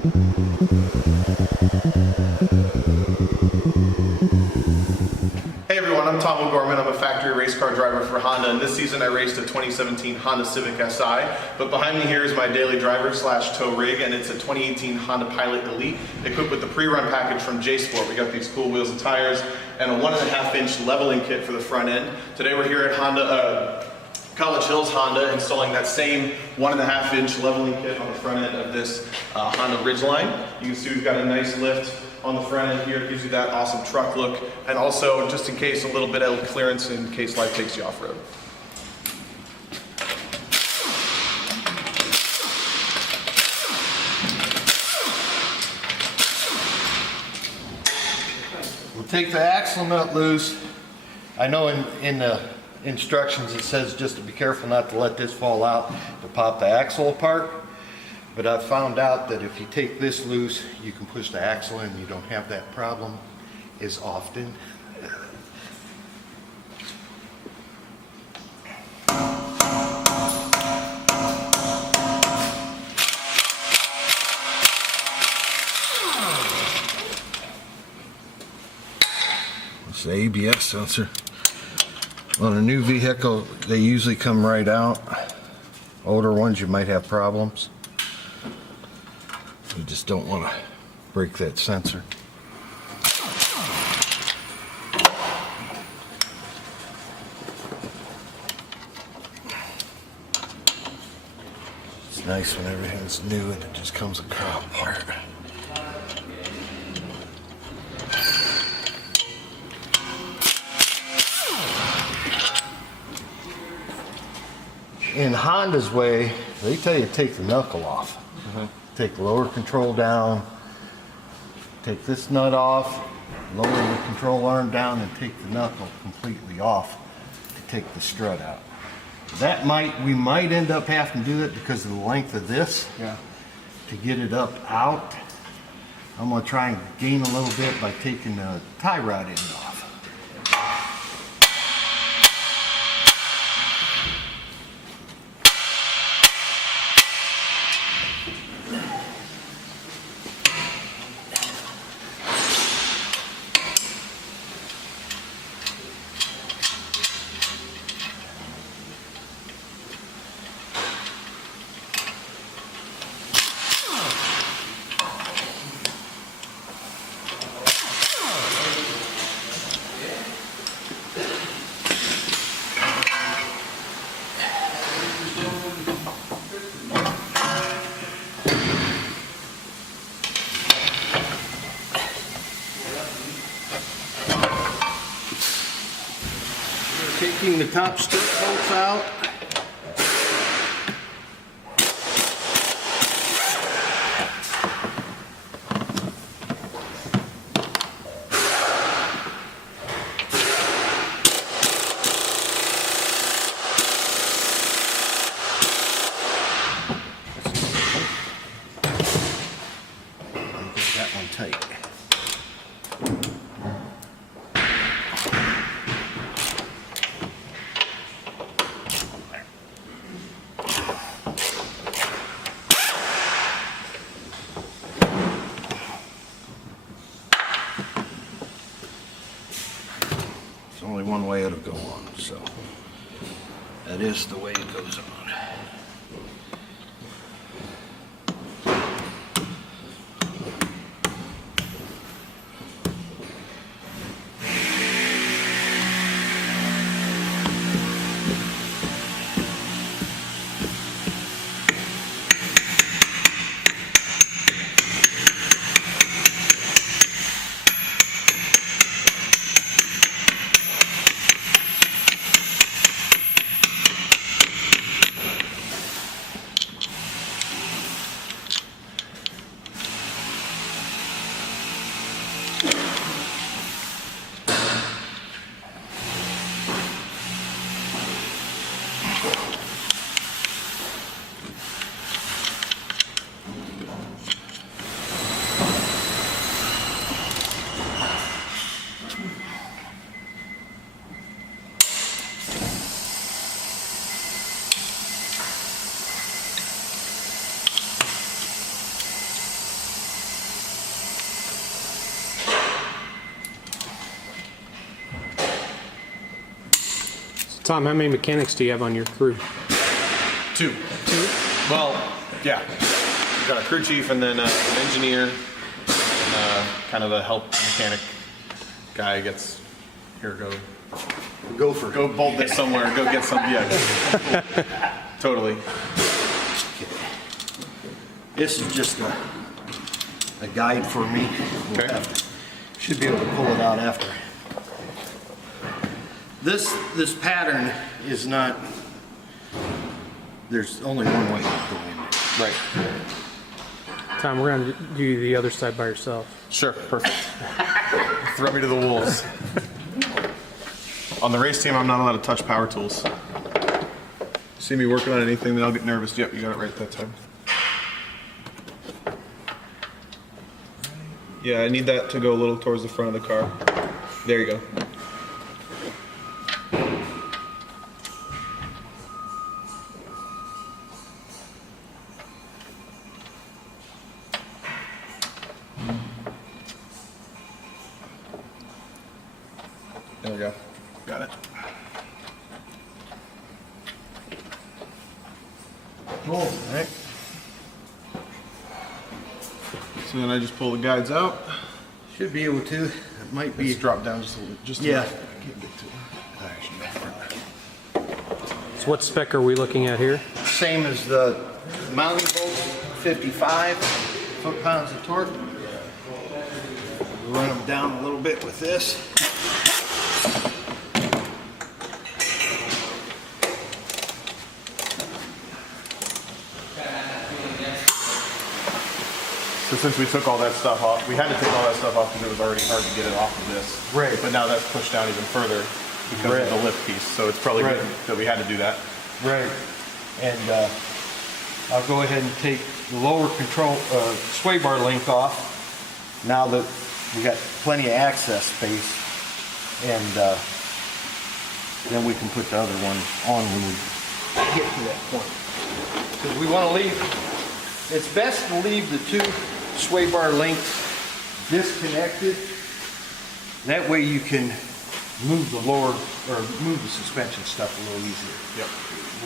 Hey everyone, I'm Tom O'Gorman. I'm a factory race car driver for Honda, and this season I raced a 2017 Honda Civic Si. But behind me here is my daily driver slash tow rig, and it's a 2018 Honda Pilot Elite equipped with the pre-run package from Jsport. We got these cool wheels and tires and a 1.5-inch leveling kit for the front end. Today we're here at Honda, College Hills Honda, installing that same 1.5-inch leveling kit on the front end of this Honda Ridgeline. You can see we've got a nice lift on the front end here. It gives you that awesome truck look, and also, just in case, a little bit of clearance in case life takes you off-road. We'll take the axle nut loose. I know in the instructions it says just to be careful not to let this fall out to pop the axle apart. But I've found out that if you take this loose, you can push the axle in. You don't have that problem as often. It's the ABS sensor. On a new vehicle, they usually come right out. Older ones, you might have problems. You just don't want to break that sensor. It's nice when everything's new and it just comes apart. In Honda's way, they tell you to take the knuckle off. Take the lower control down, take this nut off, lower the control arm down, and take the knuckle completely off to take the strut out. We might end up having to do that because of the length of this. To get it up out, I'm going to try and gain a little bit by taking the tie rod end off. Taking the top strut bolts out. Get that one tight. There's only one way it'll go on, so that is the way it goes on. Tom, how many mechanics do you have on your crew? Two. Well, yeah. We've got a crew chief and then an engineer and kind of a help mechanic guy gets, here, go bolt this somewhere, go get some, yeah. Totally. This is just a guide for me. Okay. Should be able to pull it out after. This pattern is not, there's only one way to go in. Right. Tom, we're going to do the other side by yourself. Sure, perfect. Throw me to the wolves. On the race team, I'm not allowed to touch power tools. See me working on anything, then I'll get nervous. Yep, you got it right that time. Yeah, I need that to go a little towards the front of the car. There you go. There we go. Got it. Cool. All right. So then I just pull the guides out. Should be able to. It might be. Just drop down just a little. Just a Yeah. little. I can't get to it. So what spec are we looking at here? Same as the mounting bolts, 55 foot-pounds of torque. Run them down a little bit with this. So since we took all that stuff off, we had to take all that stuff off because it was already hard to get it off of this. Right. But now that's pushed down even further because Right. of the lift piece. So it's probably Right. good that we had to do that. Right. And I'll go ahead and take the lower control sway bar link off now that we got plenty of access space, and then we can put the other one on when we get to that point. Because we want to leave, it's best to leave the two sway bar links disconnected. That way you can move the lower, or move the suspension stuff a little easier. Yep.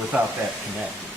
Without that connected.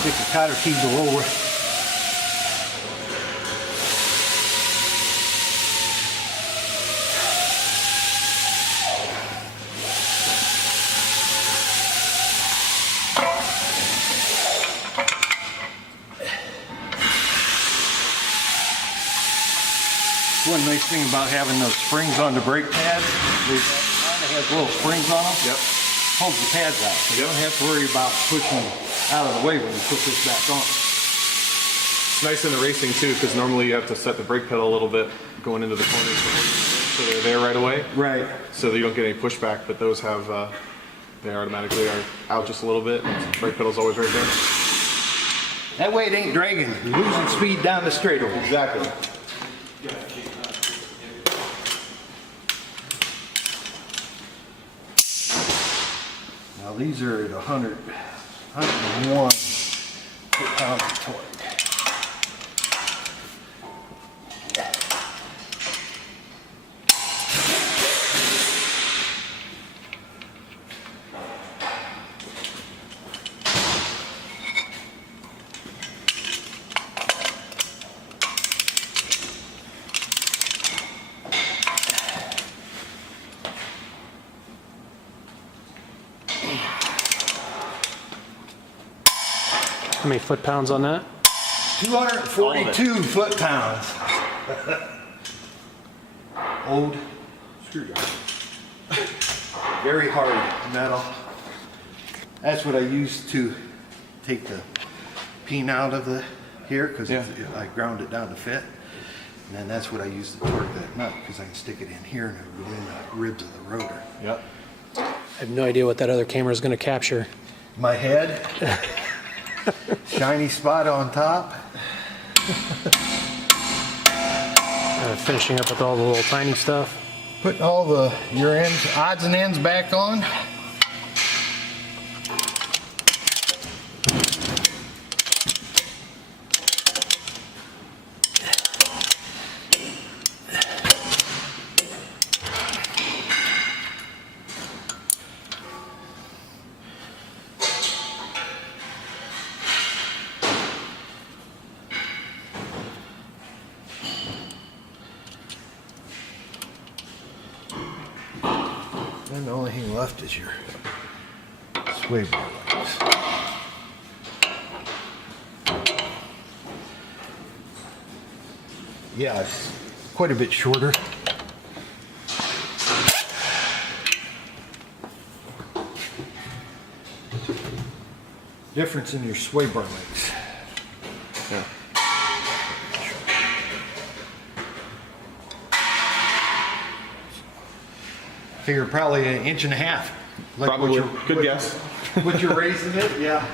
Stick the cotter key to lower. One nice thing about having those springs on the brake pads, they have little springs on them. Yep. Holds the pads out. So you don't have to worry about pushing out of the way when you put this back on. It's nice in the racing too, because normally you have to set the brake pedal a little bit going into the corners so they're there right away. Right. So that you don't get any pushback, but those have, they automatically are out just a little bit. And the brake pedal's always right there. That way it ain't dragging, losing speed down the straightaway. Exactly. Now these are at 101 foot-pounds of torque. How many foot-pounds on that? 242 foot-pounds. Old screwdriver. Very hard metal. That's what I use to take the peen out of the here, because Yeah. I ground it down to fit. And then that's what I use to torque that nut, because I can stick it in here and it'll go in the ribs of the rotor. Yep. I have no idea what that other camera is going to capture. My head, shiny spot on top. Finishing up with all the little tiny stuff. Putting all your ends, odds and ends back on. And the only thing left is your sway bar lights. Yeah, it's quite a bit shorter. Difference in your sway bar lights. Yeah. Figure probably an inch and a half. Like Probably. Good guess. What you're raising it, yeah.